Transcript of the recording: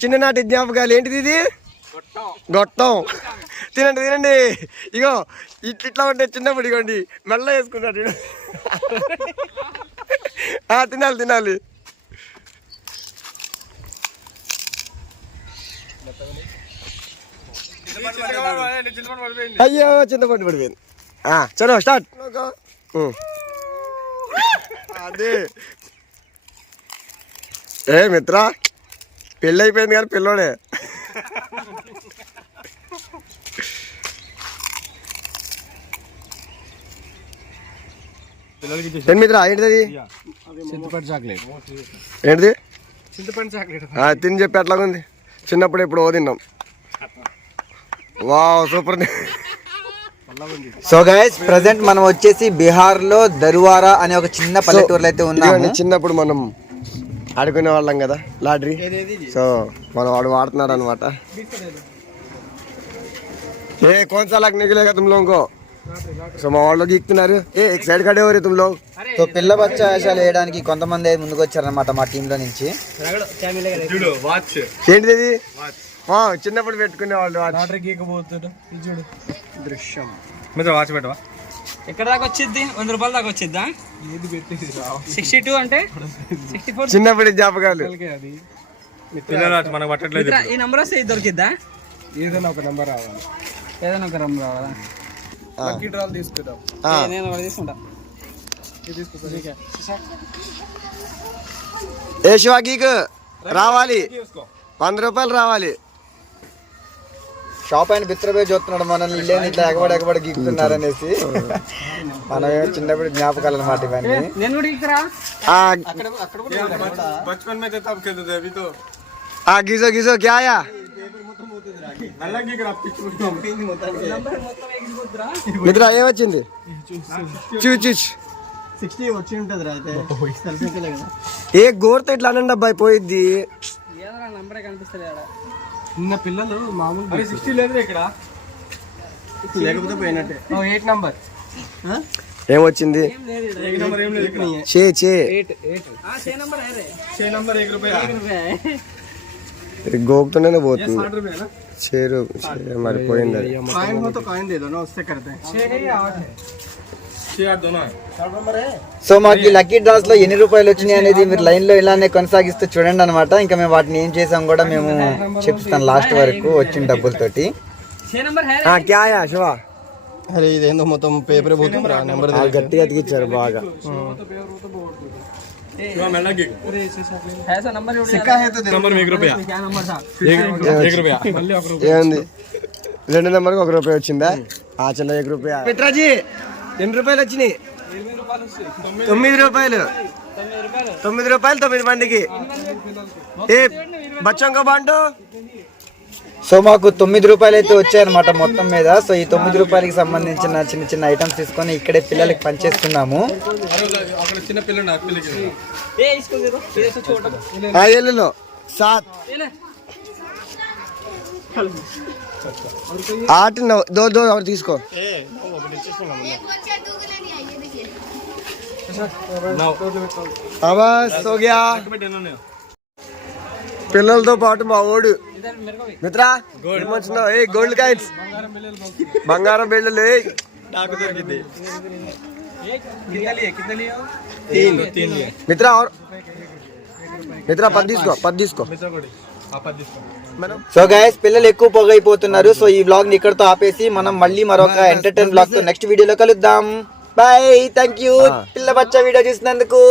చిన్ననాటి జ్ఞాపకాలు ఏంటిది ఇది? గొట్టం. తినండి తినండి. ఇగో ఇట్లా ఉంటే చిన్నప్పుడు ఇగోండి. మెల్ల వేసుకున్నాడు తినాలి తినాలి. అయ్యో చింతపండు పడిపోయింది. చలో స్టార్ట్. అదే. ఏ మిత్రా? పెళ్ళి అయిపోయింది కానీ పిల్లోడే. ఏంటి మిత్ర ఏంటిది? చింతపండు చాక్లెట్. ఏంటిది? చింతపండు చాక్లెట్. ఆ, తిని చెప్పి ఎట్లాగుంది చిన్నప్పుడు ఎప్పుడు ఓ తిన్నాం. Wow super. So guys present మనం వచ్చేసి బీహార్లో దరువారా అనే ఒక చిన్న పల్లెటూరులో అయితే ఉన్నాము. చిన్నప్పుడు మనం ఆడుకునే వాళ్ళం కదా లాటరీ. సో మనం వాడు వాడుతున్నాడు అనమాట ఏ కొంచెం తుమ్ములో ఇంకో? సో మా వాళ్ళు గీక్తున్నారు. ఏ సైడ్ కాడే ఎవరు తుమ్లో? సో పిల్ల బచ్చ వేషాలు వేయడానికి కొంతమంది ముందుకు వచ్చారనమాట మా టీంలో నుంచి. ఏంటిది? చిన్నప్పుడు పెట్టుకునే వాళ్ళు దృశ్యం. వాచ్ పెట్టవా? ఎక్కడ దాకా వచ్చింది వంద రూపాయల దాకా వచ్చిద్దా? ఏది పెట్టేది రావు సిక్స్టీ టూ అంటే? సిక్స్టీ ఫోర్ చిన్నప్పటి జ్ఞాపకాలు. మనకు పట్టట్లేదు ఈ నంబర్ వస్తే ఇది దొరికిద్దా? ఏదైనా ఒక నెంబర్ రావాలి. ఏదైనా ఒక నంబర్ రావాలా? లక్కీ డ్రాల్ తీసుకుందాం. ఆ, ఏ, నేను ఒకటి తీసుకుంటా. ఏ శివ గీక్ రావాలి. వంద రూపాయలు రావాలి. షాప్ ఆయన బిత్రబే చూస్తున్నాడు మనల్ని. ఇల్లేని ఇట్లా ఎగబడి ఎగబడి గీకుతున్నారనేసి. మనం చిన్నప్పుడు జ్ఞాపకాలు అనమాట ఇవన్నీ. గీజో గీజో క్యాయా మిత్ర ఏమొచ్చింది? చూ చూ ఏ గోర్త ఇట్లా అనండి అబ్బాయి పోయిద్ది. నిన్న పిల్లలు మామూలు సిక్స్టీ లేదు ఇక్కడ. లేకపోతే పోయినట్టే. ఎయిట్ నంబర్ ఏమొచ్చింది పోతుంది. చేరు మరి పోయింది సో మాకు లక్కీ డాన్స్లో ఎన్ని రూపాయలు వచ్చినాయి అనేది మీరు లైన్లో ఇలానే కొనసాగిస్తూ చూడండి అనమాట ఇంకా మేము వాటిని ఏం చేసాం కూడా మేము చెప్తాం లాస్ట్ వరకు వచ్చిన డబ్బులతోటి. మొత్తం పేపర్ నెంబర్ గట్టిగా అతికిచ్చారు బాగా. ఏంది రెండు నెంబర్ ఒక రూపాయ? వచ్చిందా? ఆ చిన్న ఒక రూపాయ? పిత్రాజీ ఎన్ని రూపాయలు వచ్చినాయి? తొమ్మిది రూపాయలు. తొమ్మిది రూపాయలు తొమ్మిది మందికి. ఏ బచ్చంకో బాంటో? సో మాకు తొమ్మిది రూపాయలు అయితే వచ్చాయన్నమాట మొత్తం మీద. సో ఈ తొమ్మిది రూపాయలకి సంబంధించిన చిన్న చిన్న ఐటమ్స్ తీసుకొని ఇక్కడే పిల్లలకి పనిచేస్తున్నాము. అక్కడ ले ఆట నవ్వు. దో దో ఎవరు తీసుకో అబాస్ हो गया పిల్లలతో పాటు మా ఓడు మిత్రా ఏమొచ్చిందో ఏ గోల్డ్ కాయిన్స్ బంగారం బిళ్ళలు ఏయ్. నాకు దొరికింది కింద లియే కింద లియే तीन तीन लिए మిత్రా और- మిత్రా పది తీసుకో పది తీసుకో మనం సో గైస్ పిల్లలు ఎక్కువ పొగైపోతున్నారు. సో ఈ వ్లాగ్ని ఇక్కడతో ఆపేసి మనం మళ్ళీ మరొక ఎంటర్టైన్ బ్లాగ్తో నెక్స్ట్ వీడియోలో కలుద్దాం. బాయ్ థ్యాంక్ యూ పిల్ల బచ్చ వీడియో చూసినందుకు.